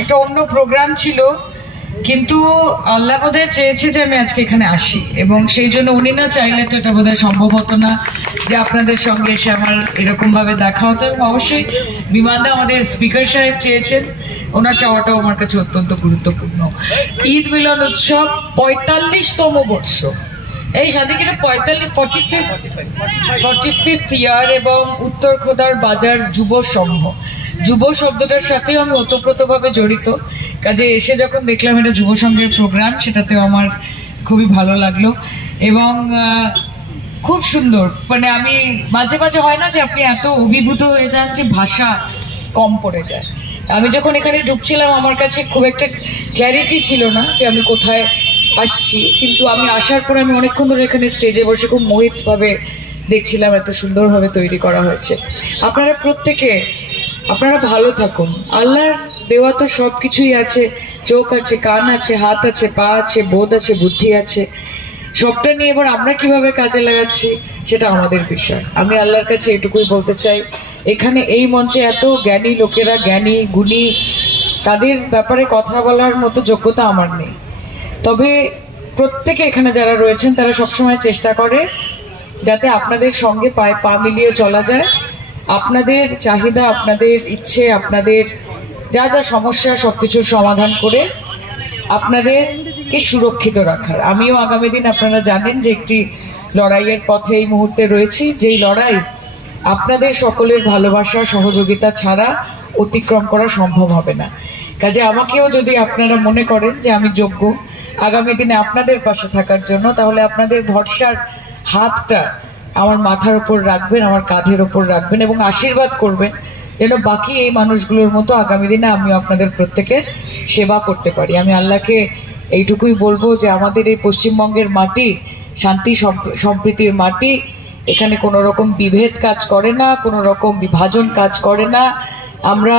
একটা অন্য প্রোগ্রাম ছিল, কিন্তু আল্লাহ বোধহয় চেয়েছে যে আমি আজকে এখানে আসি, এবং সেই জন্য উনি না চাইলে তো এটা বোধহয় সম্ভব হতো না যে আপনাদের সঙ্গে এসে আমার এরকম ভাবে দেখা হতো। এবং অবশ্যই বিমানদা আমাদের স্পিকার সাহেব চেয়েছেন, ওনার চাওয়াটাও আমার কাছে অত্যন্ত গুরুত্বপূর্ণ। ঈদ মিলন উৎসব 45তম বর্ষ, এই সাদিকের 45th ইয়ার, এবং উত্তর খোদার বাজার যুব সংঘ, যুব শব্দটার সাথেও আমি ওতপ্রোতভাবে জড়িত। কাজে এসে যখন দেখলাম এটা যুব সংঘের প্রোগ্রাম, সেটাতেও আমার খুবই ভালো লাগলো। এবং খুব সুন্দর, মানে আমি মাঝে মাঝে হয় না যে আপনি এত অভিভূত হয়ে যান যে ভাষা কম পড়ে যায়। আমি যখন এখানে ঢুকছিলাম আমার কাছে খুব একটা ক্ল্যারিটি ছিল না যে আমি কোথায় আসছি, কিন্তু আমি আসার পর আমি অনেকক্ষণ ধরে এখানে স্টেজে বসে খুব মোহিতভাবে দেখছিলাম, এত সুন্দরভাবে তৈরি করা হয়েছে। আপনারা প্রত্যেকে আপনারা ভালো থাকুন। আল্লাহর দেওয়া তো সবকিছুই আছে, চোখ আছে, কান আছে, হাত আছে, পা আছে, বোধ আছে, বুদ্ধি আছে, সবটা নিয়ে এবার আমরা কিভাবে কাজে লাগাচ্ছি সেটা আমাদের বিষয়। আমি আল্লাহর কাছে এটুকুই বলতে চাই, এখানে এই মঞ্চে এত জ্ঞানী লোকেরা, জ্ঞানী গুণী, তাদের ব্যাপারে কথা বলার মতো যোগ্যতা আমার নেই। তবে প্রত্যেকে এখানে যারা রয়েছেন তারা সবসময় চেষ্টা করে যাতে আপনাদের সঙ্গে পায়ে পা মিলিয়ে চলা যায়, আপনাদের চাহিদা, আপনাদের ইচ্ছে, আপনাদের যা যা সমস্যা সবকিছুর সমাধান করে আপনাদেরকে সুরক্ষিত রাখার। আমিও আগামী দিন আপনারা জানেন যে একটি লড়াইয়ের পথে এই মুহূর্তে রয়েছি, যেই লড়াই আপনাদের সকলের ভালোবাসা সহযোগিতা ছাড়া অতিক্রম করা সম্ভব হবে না। কাজে আমাকেও যদি আপনারা মনে করেন যে আমি যোগ্য আগামী দিনে আপনাদের পাশে থাকার জন্য, তাহলে আপনাদের ভরসার হাতটা আমার মাথার উপর রাখবেন, আমার কাঁধের উপর রাখবেন, এবং আশীর্বাদ করবেন যেন বাকি এই মানুষগুলোর মতো আগামী দিনে আমিও আপনাদের প্রত্যেকের সেবা করতে পারি। আমি আল্লাহকে এইটুকুই বলবো যে আমাদের এই পশ্চিমবঙ্গের মাটি শান্তি সম্প্রীতির মাটি, এখানে কোনো রকম বিভেদ কাজ করে না, কোনো রকম বিভাজন কাজ করে না। আমরা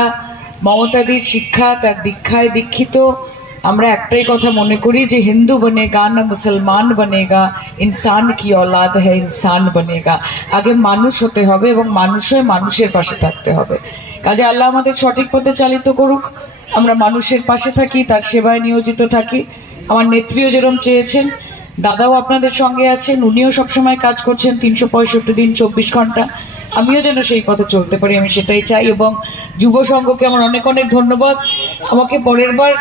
মমতাদির শিক্ষা, তার দীক্ষায় দীক্ষিত। আমরা একটাই কথা মনে করি যে হিন্দু বনেগা না মুসলমান বনেগা, ইনসান কি औलाद है ইনসান বনেগা। আগে মানুষ হতে হবে এবং মানুষ হয়ে মানুষের পাশে থাকতে হবে। কাজে আল্লাহ আমাদের সঠিক পথে চালিত করুক, আমরা মানুষের পাশে থাকি, তার সেবায় নিয়োজিত থাকি। আমার নেত্রীও যেরকম চেয়েছেন, দাদাও আপনাদের সঙ্গে আছেন, উনিও সবসময় কাজ করছেন 365 দিন 24 ঘন্টা। আমিও যেন সেই পথে চলতে পারি, আমি সেটাই চাই। এবং যুব সংঘকে আমার অনেক অনেক ধন্যবাদ। আমাকে পরের বার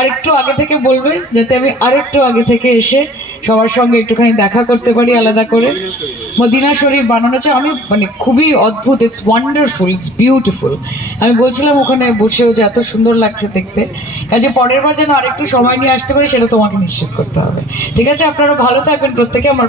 আরেকটু আগে থেকে বলবেন যাতে আমি আরেকটু আগে থেকে এসে সবার সঙ্গে একটুখানি দেখা করতে পারি আলাদা করে। মদিনা শরীফ বানানো চাই আমি, মানে খুবই অদ্ভুত, ইটস ওয়ান্ডারফুল, ইটস বিউটিফুল। আমি বলছিলাম ওখানে বসেও যে এত সুন্দর লাগছে দেখতে। কাজে পরের বার যেন আরেকটু সময় নিয়ে আসতে পারি সেটা তোমাকে নিশ্চিত করতে হবে। ঠিক আছে, আপনারা ভালো থাকবেন প্রত্যেকে। আমার